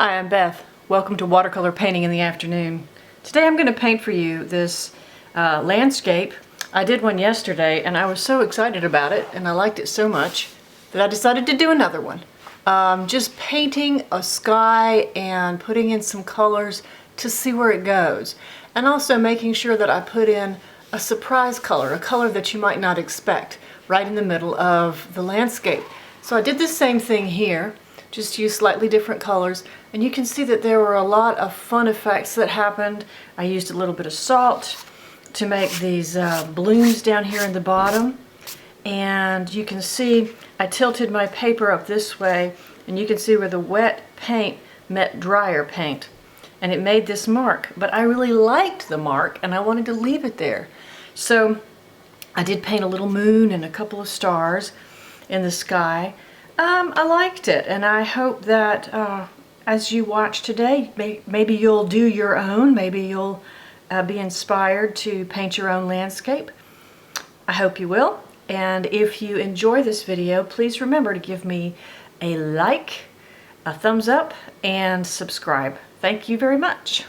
Hi, I'm Beth. Welcome to Watercolor Painting in the Afternoon. Today I'm going to paint for you this landscape. I did one yesterday and I was so excited about it and I liked it so much that I decided to do another one. Just painting a sky and putting in some colors to see where it goes. And also making sure that I put in a surprise color, a color that you might not expect, right in the middle of the landscape. So I did the same thing here. Just use slightly different colors, and you can see that there were a lot of fun effects that happened. I used a little bit of salt to make these blooms down here in the bottom, and you can see I tilted my paper up this way, and you can see where the wet paint met drier paint, and it made this mark. But I really liked the mark and I wanted to leave it there, so I did paint a little moon and a couple of stars in the sky. I liked it, and I hope that as you watch today, maybe you'll do your own. Maybe you'll be inspired to paint your own landscape. I hope you will. And if you enjoy this video, please remember to give me a like, a thumbs up, and subscribe. Thank you very much.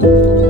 you.